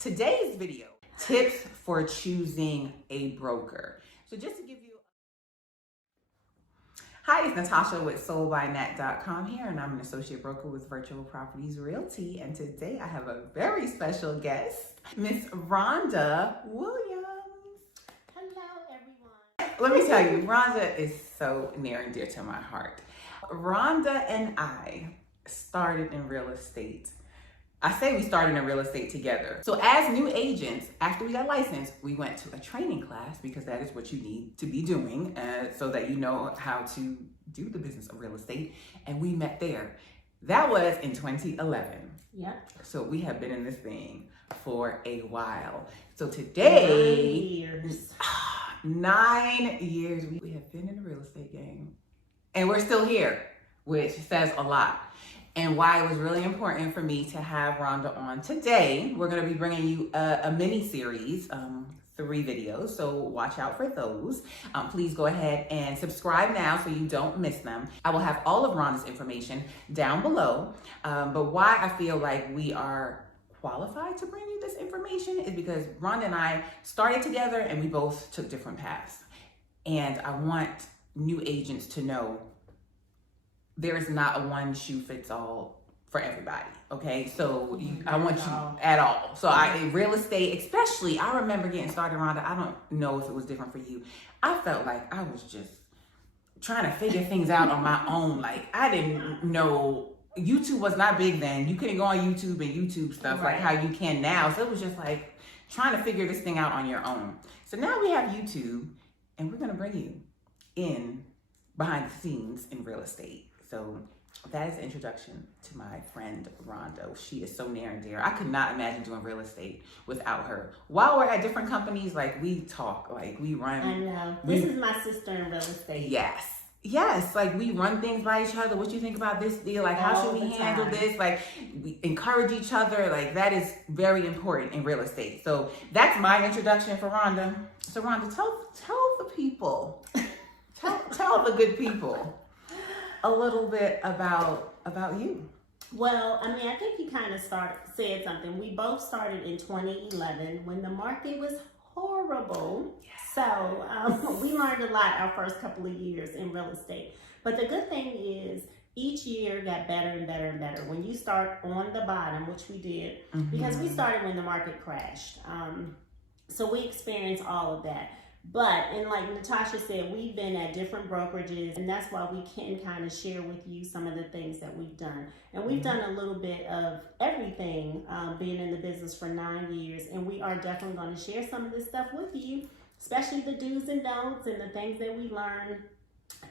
Today's video, tips for choosing a broker. So just to give you, hi, it's Natasha with soldbynat.com here, and I'm an associate broker with Virtual Properties Realty. And today I have a very special guest, Miss Rhonda Williams. Hello, everyone. Let me tell you, Rhonda is so near and dear to my heart. Rhonda and I started in real estate. I say we started in real estate together. So as new agents, after we got licensed, we went to a training class because that is what you need to be doing so that you know how to do the business of real estate. And we met there. That was in 2011. Yep. So we have been in this thing for a while. So today, 9 years, we have been in the real estate game. And we're still here, which says a lot. And why it was really important for me to have Rhonda on today. We're going to be bringing you a mini series, 3 videos, so watch out for those. Please go ahead and subscribe now so you don't miss them. I will have all of Rhonda's information down below. But why I feel like we are qualified to bring you this information is because Rhonda and I started together and we both took different paths. And I want new agents to know there is not a one shoe fits all for everybody, okay? So I want you at all. So in real estate, especially, I remember getting started, Rhonda. I don't know if it was different for you. I felt like I was just trying to figure things out on my own. Like I didn't know, YouTube was not big then. You couldn't go on YouTube and YouTube stuff like how you can now. So it was just like trying to figure this thing out on your own. So now we have YouTube and we're gonna bring you in behind the scenes in real estate. So that is the introduction to my friend Rhonda. She is so near and dear. I could not imagine doing real estate without her. While we're at different companies, like we talk, like we run. I know. This is my sister in real estate. Yes, like we run things by each other. What you think about this deal? Like how should we handle this? Like we encourage each other. Like that is very important in real estate. So that's my introduction for Rhonda. So Rhonda, tell the people, tell the good people a little bit about you. Well, I mean, I think you kind of said something. We both started in 2011 when the market was horrible. Yes. So we learned a lot our first couple of years in real estate. But the good thing is each year got better and better and better. When you start on the bottom, which we did, because we started when the market crashed. So we experienced all of that. But, and like Natasha said, we've been at different brokerages, and that's why we can kind of share with you some of the things that we've done. And we've done a little bit of everything, being in the business for 9 years, and we are definitely going to share some of this stuff with you, especially the do's and don'ts and the things that we learned,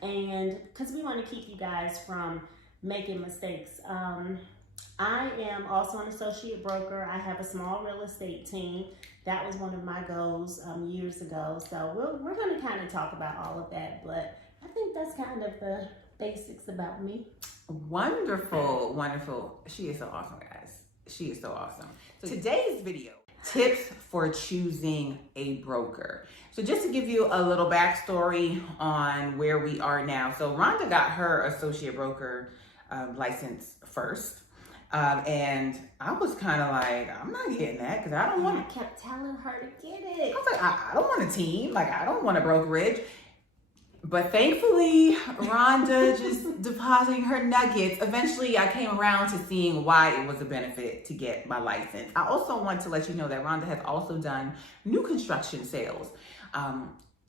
and because we want to keep you guys from making mistakes. I am also an associate broker. I have a small real estate team. That was one of my goals years ago. So we're going to kind of talk about all of that, but I think that's kind of the basics about me. Wonderful, wonderful. She is so awesome, guys. She is so awesome. So today's video, tips for choosing a broker. So just to give you a little backstory on where we are now. So Rhonda got her associate broker license first. And I was kind of like, I'm not getting that because I don't want I kept telling her to get it. I was like, I don't want a team. Like, I don't want a brokerage. But thankfully, Rhonda just depositing her nuggets. Eventually, I came around to seeing why it was a benefit to get my license. I also want to let you know that Rhonda has also done new construction sales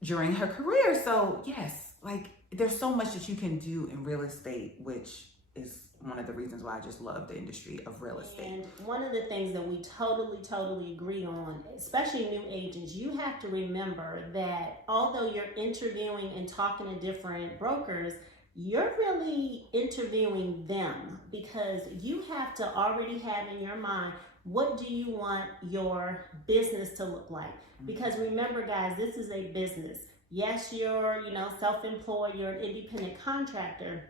during her career. So yes, like there's so much that you can do in real estate, which is one of the reasons why I just love the industry of real estate. And one of the things that we totally agree on, especially new agents, you have to remember that although you're interviewing and talking to different brokers, you're really interviewing them because you have to already have in your mind, what do you want your business to look like? Because remember, guys, this is a business. Yes, you're, self-employed, you're an independent contractor,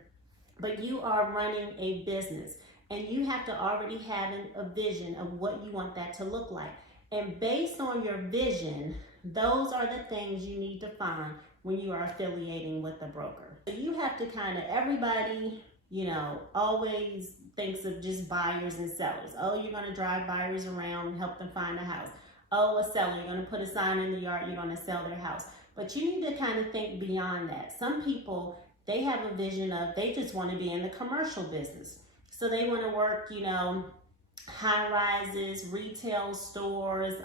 but you are running a business and you have to already have a vision of what you want that to look like. And based on your vision, those are the things you need to find when you are affiliating with a broker. So you have to everybody, always thinks of just buyers and sellers. Oh, you're going to drive buyers around and help them find a house. Oh, a seller, you're going to put a sign in the yard, you're going to sell their house. But you need to kind of think beyond that. Some people, they have a vision of, they just want to be in the commercial business. So they want to work, you know, high rises, retail stores,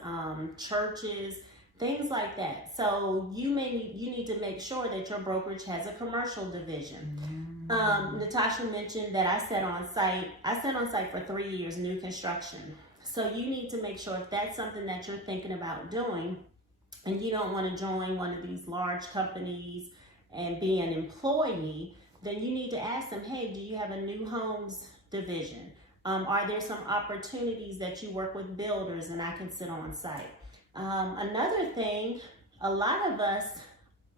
churches, things like that. So you need to make sure that your brokerage has a commercial division. Natasha mentioned that I sat on site for 3 years, new construction. So you need to make sure if that's something that you're thinking about doing, and you don't want to join one of these large companies and be an employee, then you need to ask them, hey, do you have a new homes division? Are there some opportunities that you work with builders and I can sit on site? Another thing, a lot of us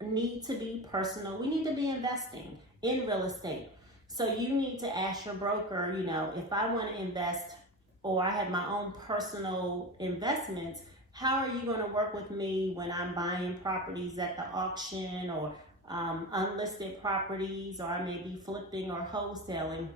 need to be personal. We need to be investing in real estate. So you need to ask your broker, you know, if I want to invest or I have my own personal investments, how are you going to work with me when I'm buying properties at the auction or unlisted properties, or I may be flipping or wholesaling?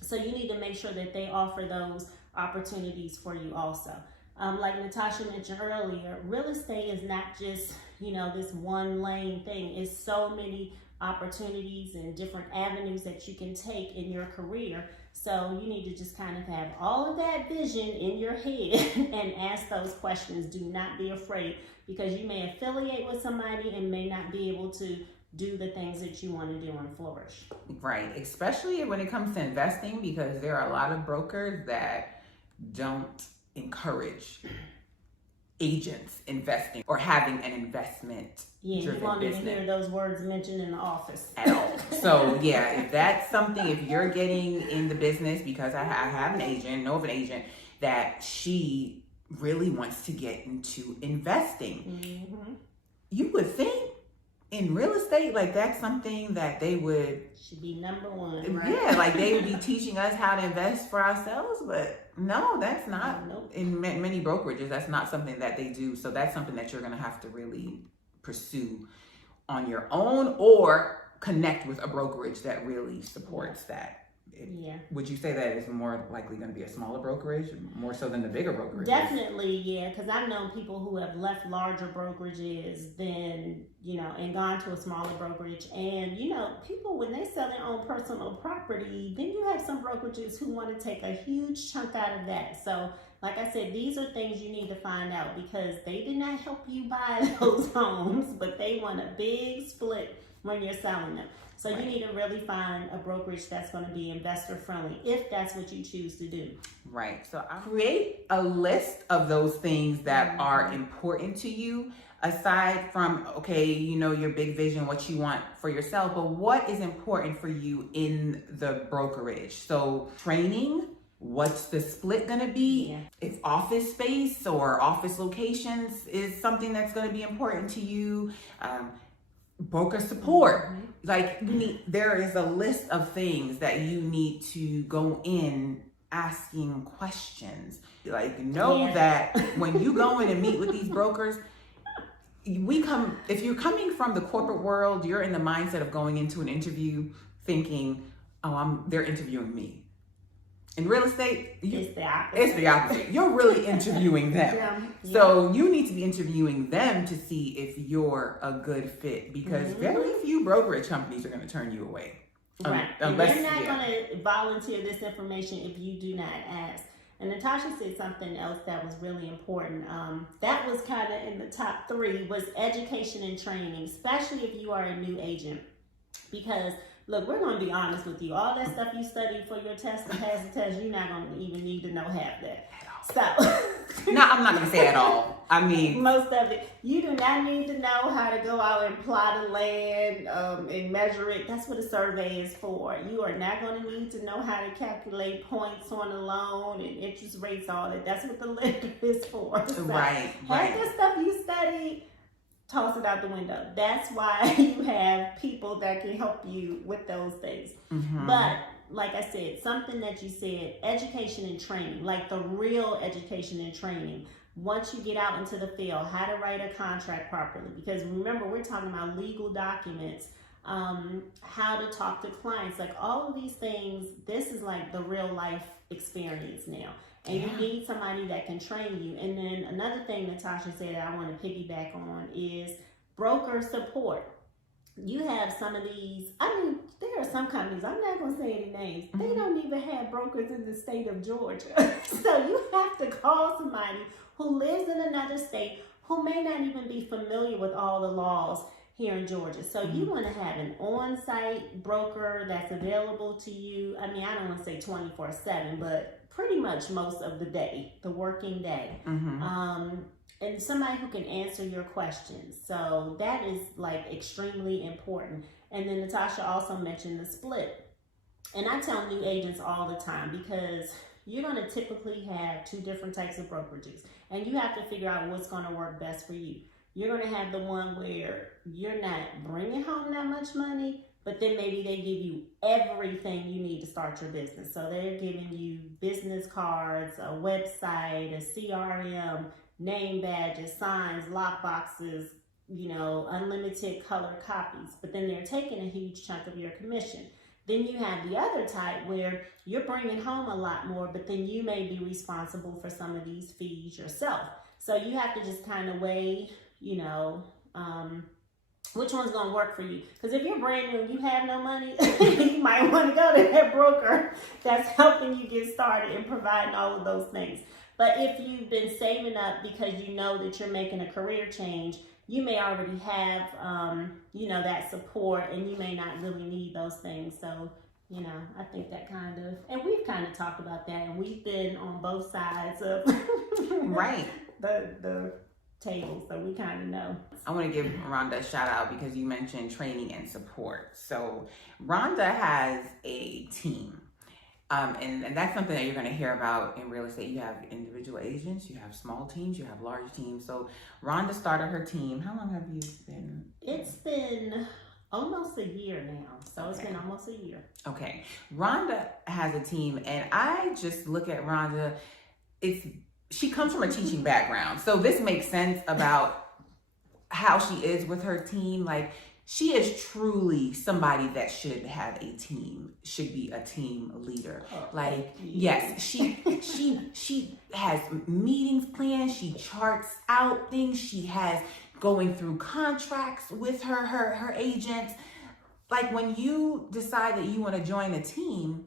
So you need to make sure that they offer those opportunities for you also. Like Natasha mentioned earlier, real estate is not just, you know, this one lane thing. It's so many opportunities and different avenues that you can take in your career. So you need to just kind of have all of that vision in your head and ask those questions. Do not be afraid, because you may affiliate with somebody and may not be able to do the things that you want to do and flourish. Right, especially when it comes to investing, because there are a lot of brokers that don't encourage agents investing or having an investment. Yeah, you won't even hear those words mentioned in the office at all. So yeah, if that's something, if you're getting in the business, because I have an agent, know of an agent that she really wants to get into investing, you would think in real estate, like that's something that they should be number one, right? Yeah, like they would be teaching us how to invest for ourselves, but no, that's not. Nope. In many brokerages, that's not something that they do. So that's something that you're going to have to really pursue on your own, or connect with a brokerage that really supports that. Yeah. Would you say that it's more likely going to be a smaller brokerage, more so than the bigger brokerage? Definitely, yeah, because I've known people who have left larger brokerages than, you know, and gone to a smaller brokerage. And, you know, people, when they sell their own personal property, then you have some brokerages who want to take a huge chunk out of that. So, like I said, these are things you need to find out, because they did not help you buy those homes, but they want a big split when you're selling them. So you need to really find a brokerage that's going to be investor friendly, if that's what you choose to do. Right. So I create a list of those things that are important to you, aside from, okay, you know, your big vision, what you want for yourself, but what is important for you in the brokerage. So training, what's the split going to be? Yeah. If office space or office locations is something that's going to be important to you, broker support. Like there is a list of things that you need to go in asking questions. Like know that when you go in and meet with these brokers, if you're coming from the corporate world, you're in the mindset of going into an interview thinking, oh, they're interviewing me. In real estate, it's the opposite. It's the opposite. You're really interviewing them. Yeah. So you need to be interviewing them to see if you're a good fit, because very few brokerage companies are going to turn you away. Right. And they're not going to volunteer this information if you do not ask. And Natasha said something else that was really important. That was kind of in the top 3, was education and training, especially if you are a new agent. Because look, we're going to be honest with you. All that stuff you studied for your test to pass the test, you're not going to even need to know half that. So, no, I'm not going to say at all. I mean, most of it. You do not need to know how to go out and plot a land and measure it. That's what a survey is for. You are not going to need to know how to calculate points on a loan and interest rates, all that. That's what the lender is for. So, right. Half the stuff you studied, toss it out the window. That's why you have people that can help you with those things. But like I said, something that you said, education and training, like the real education and training. Once you get out into the field, how to write a contract properly. Because remember, we're talking about legal documents. how to talk to clients, like all of these things. This is like the real life experience now. And you need somebody that can train you. And then another thing Natasha said that I want to piggyback on is broker support. You have some of these, there are some companies, I'm not going to say any names, they don't even have brokers in the state of Georgia. So you have to call somebody who lives in another state who may not even be familiar with all the laws here in Georgia. So you want to have an on-site broker that's available to you. I don't want to say 24/7, but pretty much most of the day, the working day. And somebody who can answer your questions. So that is like extremely important. And then Natasha also mentioned the split. And I tell new agents all the time, because you're going to typically have two different types of brokerages, and you have to figure out what's going to work best for you. You're going to have the one where you're not bringing home that much money, but then maybe they give you everything you need to start your business. So they're giving you business cards, a website, a CRM, name badges, signs, lock boxes, unlimited color copies. But then they're taking a huge chunk of your commission. Then you have the other type where you're bringing home a lot more, but then you may be responsible for some of these fees yourself. So you have to just kind of weigh, which one's going to work for you. Because if you're brand new and you have no money, you might want to go to that broker that's helping you get started and providing all of those things. But if you've been saving up because you know that you're making a career change, you may already have, that support, and you may not really need those things. So, I think that and we've kind of talked about that, and we've been on both sides of right the table, so we kind of know. I want to give Rhonda a shout out because you mentioned training and support. So Rhonda has a team. And that's something that you're going to hear about in real estate. You have individual agents, you have small teams, you have large teams. So Rhonda started her team. How long have you been? It's been almost a year now. So It's been almost a year. Okay. Rhonda has a team, and I just look at Rhonda. She comes from a teaching background. So this makes sense about how she is with her team. Like, she is truly somebody that should have a team, should be a team leader. Yes, she has meetings planned. She charts out things. She has going through contracts with her agents. Like, when you decide that you want to join a team,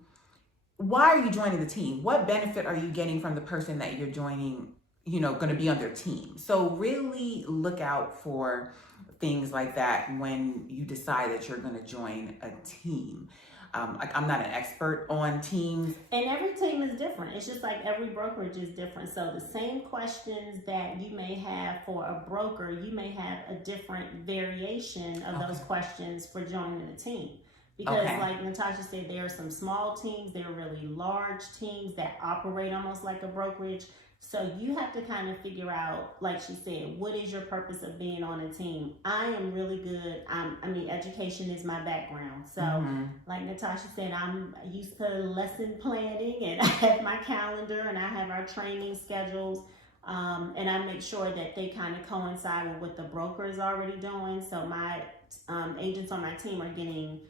why are you joining the team? What benefit are you getting from the person that you're joining, going to be on their team? So really look out for things like that when you decide that you're going to join a team. I'm not an expert on teams. And every team is different. It's just like every brokerage is different. So the same questions that you may have for a broker, you may have a different variation of those questions for joining a team. Because like Natasha said, there are some small teams, there are really large teams that operate almost like a brokerage. So you have to kind of figure out, like she said, what is your purpose of being on a team? I am really good. Education is my background. So like Natasha said, I'm used to lesson planning, and I have my calendar, and I have our training schedules. And I make sure that they kind of coincide with what the broker is already doing. So my agents on my team are getting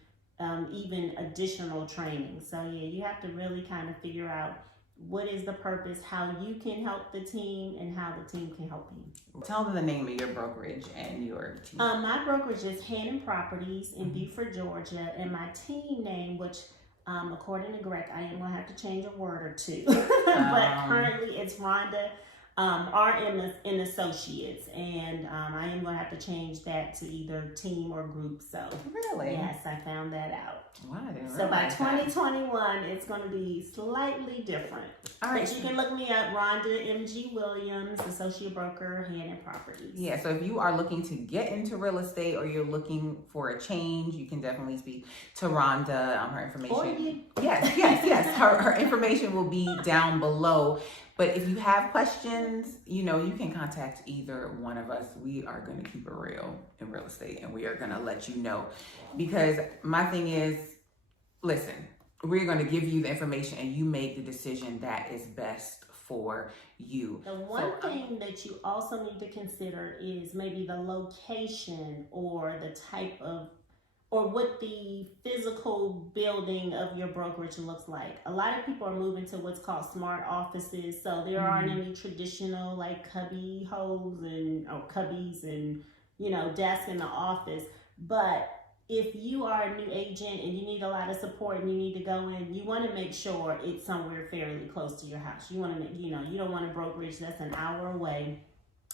even additional training. So yeah, you have to really kind of figure out what is the purpose, how you can help the team, and how the team can help you. Tell them the name of your brokerage and your team. My brokerage is Hannon Properties in Beaufort, Georgia, and my team name, which according to Greg, I am going to have to change a word or two, but currently it's Rhonda RM and Associates, and I am going to have to change that to either team or group. So really, yes, I found that out. Wow, so by 2021, it's going to be slightly different. All right, but you can look me up, Rhonda M.G. Williams, Associate Broker, Hannon Properties. Yeah, so if you are looking to get into real estate, or you're looking for a change, you can definitely speak to Rhonda. Her information. Or you. Yes. Her information will be down below. But if you have questions, you can contact either one of us. We are going to keep it real in real estate, and we are going to let you know. Because my thing is, listen, we're going to give you the information, and you make the decision that is best for you. The one thing that you also need to consider is maybe the location or the type of or what the physical building of your brokerage looks like. A lot of people are moving to what's called smart offices, so there aren't any traditional like cubby holes or cubbies and desk in the office. But if you are a new agent and you need a lot of support and you need to go in, you want to make sure it's somewhere fairly close to your house. You want to make, you don't want a brokerage that's an hour away.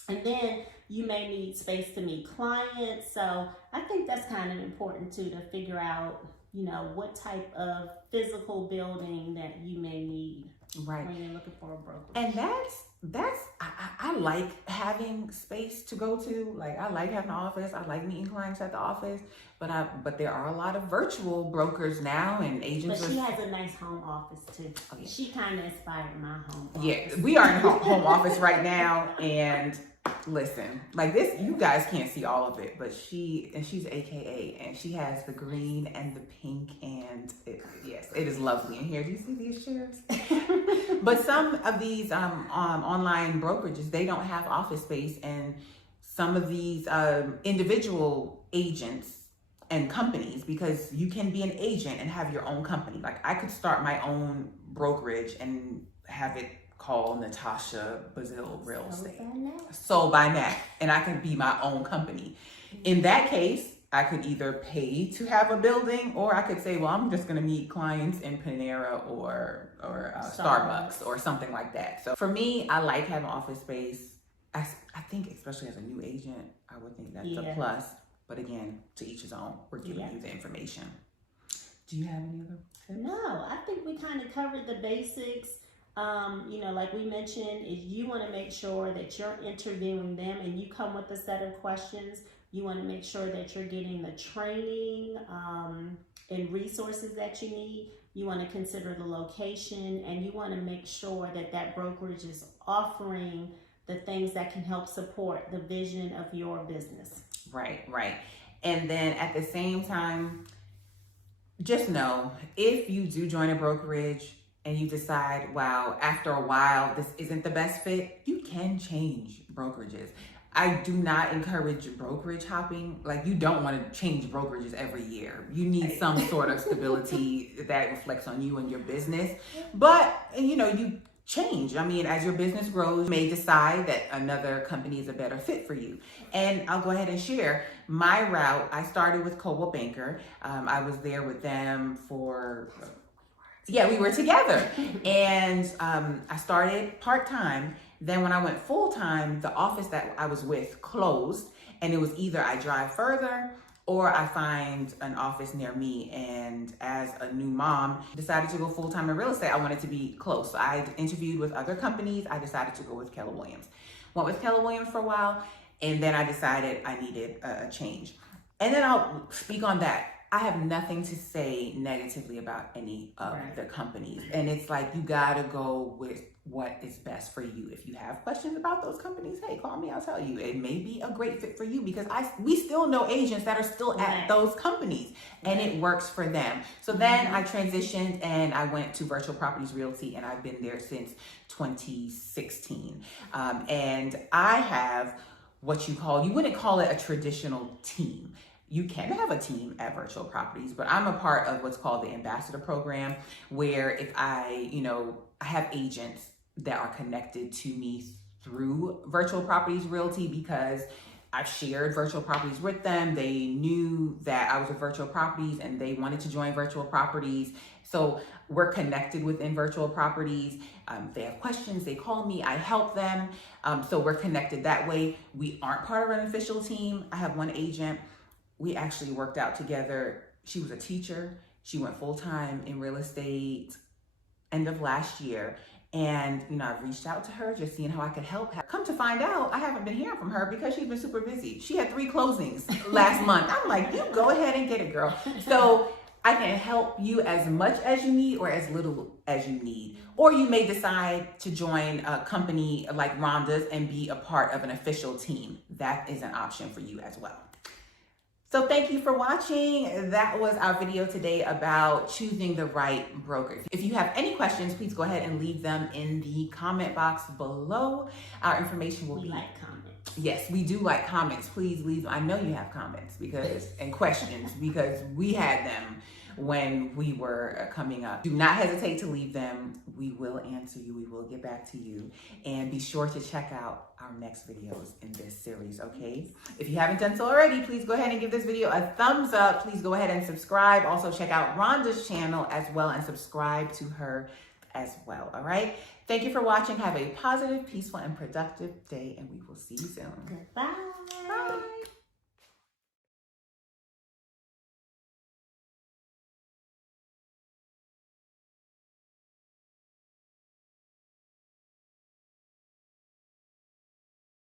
And then you may need space to meet clients. So I think that's kind of important too, to figure out, what type of physical building that you may need when you're looking for a brokerage. And I like having space to go to. Like, I like having an office. I like meeting clients at the office. But there are a lot of virtual brokers now and agents. But she has a nice home office too. Oh, yeah. She kind of inspired my home office. Yeah, we are in home office right now, and listen, like this, you guys can't see all of it, but she's AKA, and she has the green and the pink, and yes, it is lovely in here. Do you see these chairs? But some of these online brokerages, they don't have office space, and some of these individual agents and companies, because you can be an agent and have your own company. Like, I could start my own brokerage and have it called Natasha Bazil Real Estate. Sold by Nat, and I can be my own company. In that case, I could either pay to have a building, or I could say, well, I'm just going to meet clients in Panera or Starbucks or something like that. So for me, I like having office space. I think, especially as a new agent, I would think that's a plus. But again, to each his own. We're giving you the information. Do you have any other tips? No, I think we kind of covered the basics. Like we mentioned, if you want to make sure that you're interviewing them and you come with a set of questions, you want to make sure that you're getting the training and resources that you need. You want to consider the location, and you want to make sure that brokerage is offering the things that can help support the vision of your business. Right. And then at the same time, just know, if you do join a brokerage and you decide, wow, after a while, this isn't the best fit, you can change brokerages. I do not encourage brokerage hopping. Like, you don't want to change brokerages every year. You need some sort of stability that reflects on you and your business. But, you change. I mean, as your business grows, you may decide that another company is a better fit for you. And I'll go ahead and share my route. I started with Coldwell Banker. I was there with them for... Yeah, we were together. And I started part-time. Then when I went full-time, the office that I was with closed, and it was either I drive further or I find an office near me. And as a new mom, decided to go full-time in real estate. I wanted to be close. So I interviewed with other companies. I decided to go with Keller Williams. Went with Keller Williams for a while, and then I decided I needed a change. And then I'll speak on that. I have nothing to say negatively about any of the companies. And it's like, you gotta go with what is best for you. If you have questions about those companies, hey, call me, I'll tell you. It may be a great fit for you, because we still know agents that are still at those companies, and it works for them. So then I transitioned and I went to Virtual Properties Realty, and I've been there since 2016. And I have what you wouldn't call it a traditional team. You can have a team at Virtual Properties, but I'm a part of what's called the Ambassador Program, where if I have agents that are connected to me through Virtual Properties Realty, because I've shared Virtual Properties with them. They knew that I was with Virtual Properties and they wanted to join Virtual Properties. So we're connected within Virtual Properties. They have questions, they call me, I help them. So we're connected that way. We aren't part of an official team. I have one agent. We actually worked out together. She was a teacher. She went full-time in real estate end of last year. And, I've reached out to her, just seeing how I could help her. Come to find out, I haven't been hearing from her because she's been super busy. She had 3 closings last month. I'm like, you go ahead and get it, girl. So I can help you as much as you need or as little as you need. Or you may decide to join a company like Rhonda's and be a part of an official team. That is an option for you as well. So thank you for watching. That was our video today about choosing the right broker. If you have any questions, please go ahead and leave them in the comment box below. Our information will be... like comments. Yes, we do like comments. Please leave. I know you have comments and questions because we had them when we were coming up. Do not hesitate to leave them. We will answer you. We will get back to you. And be sure to check out our next videos in this series, okay? If you haven't done so already, please go ahead and give this video a thumbs up. Please go ahead and subscribe. Also check out Rhonda's channel as well and subscribe to her as well, all right? Thank you for watching. Have a positive, peaceful, and productive day, and we will see you soon. Goodbye.